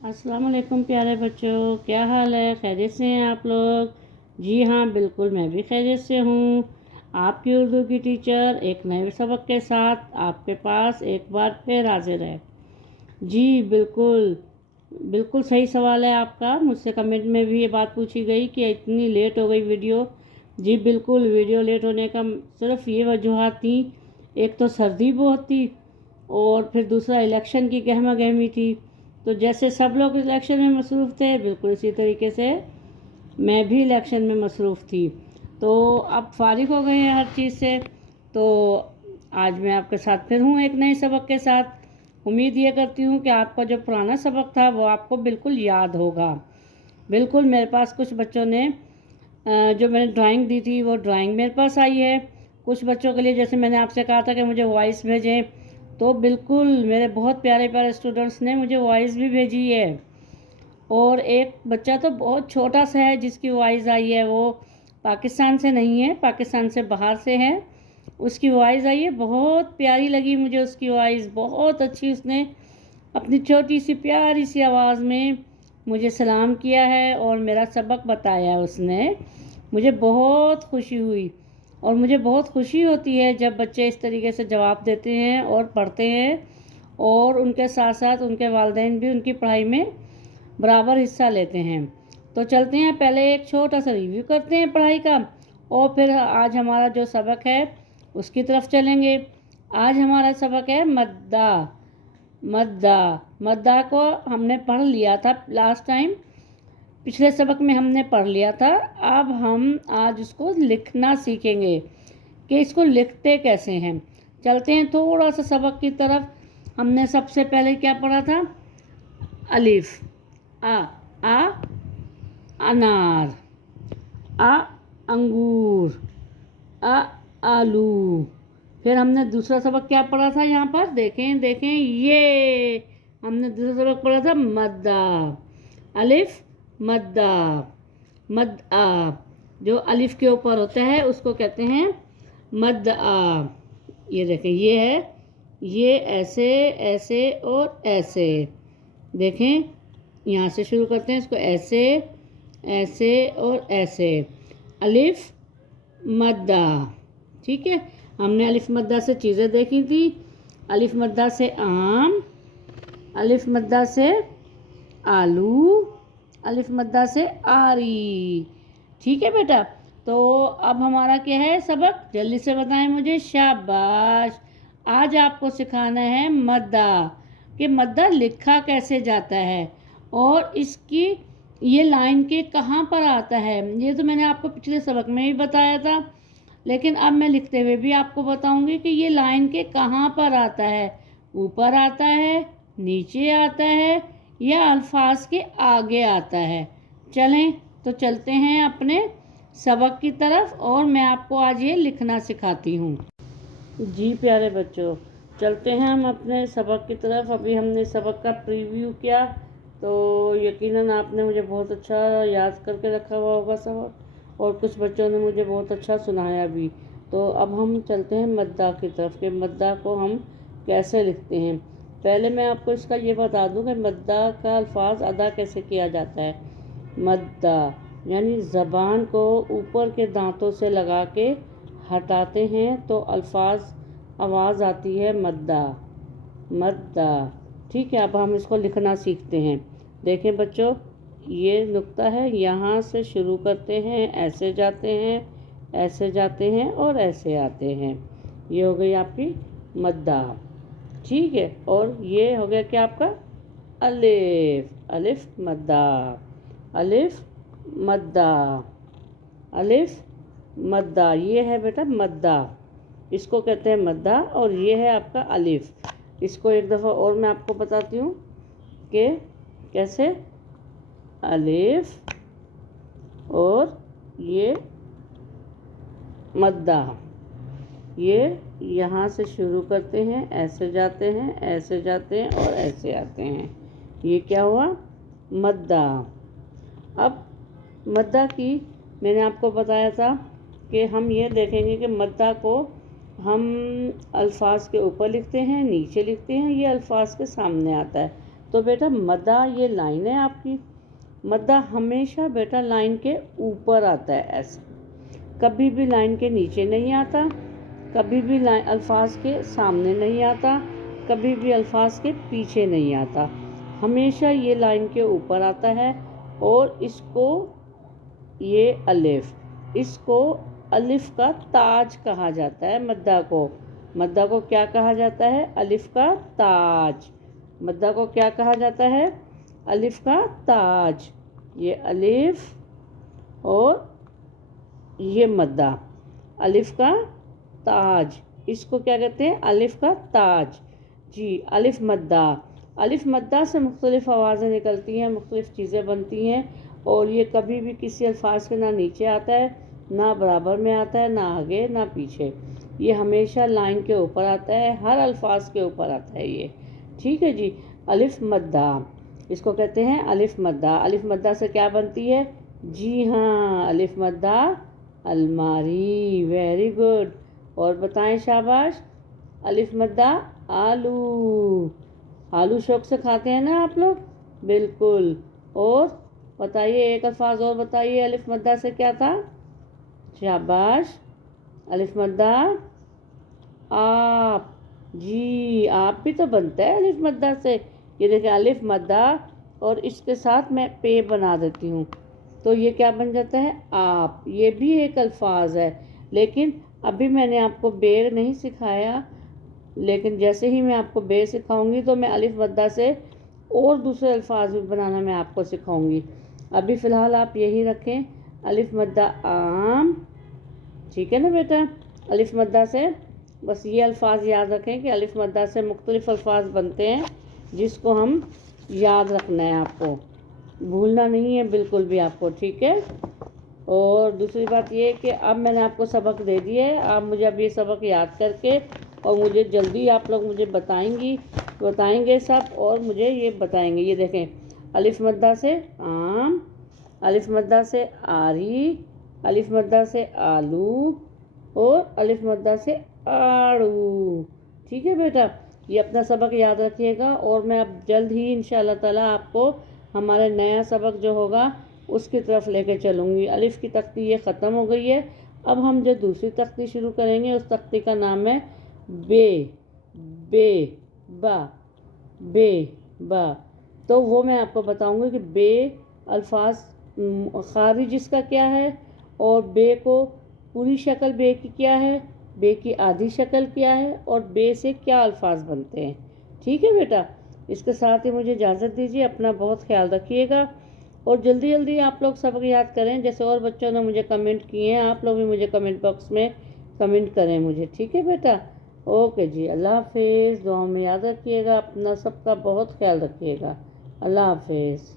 अस्सलाम वालेकुम प्यारे बच्चों, क्या हाल है? खैरियत से हैं आप लोग? जी हाँ, बिल्कुल मैं भी खैरियत से हूँ। आपकी उर्दू की टीचर एक नए सबक के साथ आपके पास एक बार फिर हाजिर है। जी बिल्कुल, बिल्कुल सही सवाल है आपका। मुझसे कमेंट में भी ये बात पूछी गई कि इतनी लेट हो गई वीडियो। जी बिल्कुल, वीडियो लेट होने का सिर्फ ये वजूहात थी। एक तो सर्दी बहुत थी और फिर दूसरा इलेक्शन की गहमा गहमी थी। तो जैसे सब लोग इलेक्शन में मसरूफ़ थे, बिल्कुल इसी तरीके से मैं भी इलेक्शन में मसरूफ़ थी। तो अब फारिग हो गए हैं हर चीज़ से। तो आज मैं आपके साथ फिर हूँ एक नए सबक के साथ। उम्मीद ये करती हूँ कि आपका जो पुराना सबक था वो आपको बिल्कुल याद होगा। बिल्कुल मेरे पास कुछ बच्चों ने जो मैंने ड्राइंग दी थी वो ड्राइंग मेरे पास आई है। कुछ बच्चों के लिए जैसे मैंने आपसे कहा था कि मुझे वॉइस भेजें, तो बिल्कुल मेरे बहुत प्यारे प्यारे स्टूडेंट्स ने मुझे वॉइस भी भेजी है। और एक बच्चा तो बहुत छोटा सा है जिसकी वॉइस आई है, वो पाकिस्तान से नहीं है, पाकिस्तान से बाहर से है। उसकी वॉइस आई है, बहुत प्यारी लगी मुझे उसकी वॉइस, बहुत अच्छी। उसने अपनी छोटी सी प्यारी सी आवाज़ में मुझे सलाम किया है और मेरा सबक बताया है उसने। मुझे बहुत खुशी हुई और मुझे बहुत खुशी होती है जब बच्चे इस तरीके से जवाब देते हैं और पढ़ते हैं और उनके साथ साथ उनके वालिदैन भी उनकी पढ़ाई में बराबर हिस्सा लेते हैं। तो चलते हैं, पहले एक छोटा सा रिव्यू करते हैं पढ़ाई का और फिर आज हमारा जो सबक है उसकी तरफ चलेंगे। आज हमारा सबक है मद्दा। मद्दा मद्दा को हमने पढ़ लिया था लास्ट टाइम, पिछले सबक में हमने पढ़ लिया था। अब हम आज उसको लिखना सीखेंगे कि इसको लिखते कैसे हैं। चलते हैं थोड़ा सा सबक की तरफ। हमने सबसे पहले क्या पढ़ा था? अलिफ, आ अनार, आ अंगूर, आलू। फिर हमने दूसरा सबक क्या पढ़ा था? यहाँ पर देखें देखें, ये हमने दूसरा सबक पढ़ा था मद्दा। अलिफ मद्दा, मद्दा जो अलिफ के ऊपर होता है उसको कहते हैं मद्दा। ये देखें, ये है, ये ऐसे ऐसे और ऐसे। देखें, यहाँ से शुरू करते हैं इसको, ऐसे ऐसे और ऐसे। अलिफ मद्दा, ठीक है। हमने अलिफ मद्दा से चीज़ें देखी थी। अलिफ मद्दा से आम, अलिफ मद्दा से आलू, अलिफ मद्दा से आरी। ठीक है बेटा। तो अब हमारा क्या है सबक? जल्दी से बताएं मुझे। शाबाश। आज आपको सिखाना है मद्दा, कि मद्दा लिखा कैसे जाता है और इसकी ये लाइन के कहाँ पर आता है। ये तो मैंने आपको पिछले सबक में भी बताया था, लेकिन अब मैं लिखते हुए भी आपको बताऊंगी कि ये लाइन के कहाँ पर आता है। ऊपर आता है, नीचे आता है या अल्फाज के आगे आता है। चलें तो चलते हैं अपने सबक की तरफ और मैं आपको आज ये लिखना सिखाती हूँ। जी प्यारे बच्चों, चलते हैं हम अपने सबक की तरफ। अभी हमने सबक का प्रीव्यू किया तो यकीनन आपने मुझे बहुत अच्छा याद करके रखा हुआ होगा सबक, और कुछ बच्चों ने मुझे बहुत अच्छा सुनाया भी। तो अब हम चलते हैं मद्दा की तरफ कि मद्दा को हम कैसे लिखते हैं। पहले मैं आपको इसका ये बता दूं कि मद्दा का अल्फाज अदा कैसे किया जाता है। मद्दा यानी ज़बान को ऊपर के दांतों से लगा के हटाते हैं तो अल्फाज आवाज़ आती है मद्दा, मद्दा। ठीक है, अब हम इसको लिखना सीखते हैं। देखें बच्चों, ये नुक्ता है, यहाँ से शुरू करते हैं, ऐसे जाते हैं, ऐसे जाते हैं और ऐसे आते हैं। ये हो गई आपकी मद्दा। ठीक है, और ये हो गया क्या आपका? अलिफ, अलिफ मद्दा, अलिफ मद्दा, अलिफ मद्दा। ये है बेटा मद्दा, इसको कहते हैं मद्दा। और ये है आपका अलिफ। इसको एक दफ़ा और मैं आपको बताती हूँ कि कैसे। अलिफ और ये मद्दा, ये यहाँ से शुरू करते हैं, ऐसे जाते हैं, ऐसे जाते हैं और ऐसे आते हैं। ये क्या हुआ? मद्दा। अब मद्दा की मैंने आपको बताया था कि हम ये देखेंगे कि मद्दा को हम अल्फाज के ऊपर लिखते हैं, नीचे लिखते हैं, ये अल्फाज के सामने आता है। تو بیٹا مدہ یہ لائن ہے آپ کی. مدہ ہمیشہ بیٹا لائن کے اوپر آتا ہے ایسے، کبھی بھی لائن کے نیچے نہیں آتا، کبھی بھی الفاظ کے سامنے نہیں آتا، کبھی بھی الفاظ کے پیچھے نہیں آتا، ہمیشہ یہ لائن کے اوپر آتا ہے. اور اس کو یہ الف، اس کو الف کا تاج کہا جاتا ہے. مدہ کو، مدہ کو کیا کہا جاتا ہے؟ الف کا تاج. مدہ کو کیا کہا جاتا ہے؟ الف کا تاج. یہ الف اور یہ مدہ، الف کا تاج، اس کو کیا کہتے ہیں؟ الف کا تاج. جی الف مدہ. الف مدہ سے مختلف آوازیں نکلتی ہیں، مختلف چیزیں بنتی ہیں، اور یہ کبھی بھی کسی الفاظ کے نہ نیچے آتا ہے، نہ برابر میں آتا ہے، نہ آگے نہ پیچھے. یہ ہمیشہ لائن کے اوپر آتا ہے، ہر الفاظ کے اوپر آتا ہے یہ. ٹھیک ہے جی. الف مدہ، اس کو کہتے ہیں الف مدہ. الف مدہ سے کیا بنتی ہے؟ جی ہاں، الف مدہ الماری. Very good. اور بتائیں شاباش. الف مدہ آلو. آلو شوق سے کھاتے ہیں نا آپ لوگ؟ بالکل. اور بتائیے ایک الفاظ اور بتائیے الف مدہ سے کیا تھا؟ شاباش. الف مدہ آپ. جی آپ بھی تو بنتا ہے الف مدہ سے. یہ دیکھیں الف مدہ اور اس کے ساتھ میں پے بنا دیتی ہوں تو یہ کیا بن جاتا ہے؟ آپ. یہ بھی ایک الفاظ ہے، لیکن ابھی میں نے آپ کو بے نہیں سکھایا، لیکن جیسے ہی میں آپ کو بے سکھاؤں گی تو میں الف مدہ سے اور دوسرے الفاظ بھی بنانا میں آپ کو سکھاؤں گی. ابھی فی الحال آپ یہی رکھیں الف مدہ آم. ٹھیک ہے نا بیٹا؟ الف مدہ سے بس یہ الفاظ یاد رکھیں کہ الف مدہ سے مختلف الفاظ بنتے ہیں، جس کو ہم یاد رکھنا ہے، آپ کو بھولنا نہیں ہے بالکل بھی آپ کو. ٹھیک ہے. اور دوسری بات یہ کہ اب میں نے آپ کو سبق دے دیا ہے، آپ مجھے اب یہ سبق یاد کر کے اور مجھے جلدی آپ لوگ مجھے بتائیں گے سب، اور مجھے یہ بتائیں گے. یہ دیکھیں الف مدہ سے آم، الف مدہ سے آری، الف مدہ سے آلو، اور الف مدہ سے آڑو. ٹھیک ہے بیٹا؟ یہ اپنا سبق یاد رکھیے گا، اور میں اب جلد ہی انشاءاللہ تعالیٰ آپ کو ہمارے نیا سبق جو ہوگا اس کی طرف لے کے چلوں گی. الف کی تختی یہ ختم ہو گئی ہے، اب ہم جو دوسری تختی شروع کریں گے اس تختی کا نام ہے بے. بے با، بے با. تو وہ میں آپ کو بتاؤں گی کہ بے الفاظ خارج اس کا کیا ہے، اور بے کو پوری شکل بے کی کیا ہے، بے کی آدھی شکل کیا ہے، اور بے سے کیا الفاظ بنتے ہیں. ٹھیک ہے بیٹا؟ اس کے ساتھ ہی مجھے اجازت دیجیے. اپنا بہت خیال رکھیے گا، اور جلدی جلدی آپ لوگ سبق یاد کریں. جیسے اور بچوں نے مجھے کمنٹ کیے ہیں، آپ لوگ بھی مجھے کمنٹ باکس میں کمنٹ کریں مجھے. ٹھیک ہے بیٹا؟ اوکے جی. اللہ حافظ. دعاؤں میں یاد رکھیے گا، اپنا سب کا بہت خیال رکھیے گا. اللہ حافظ.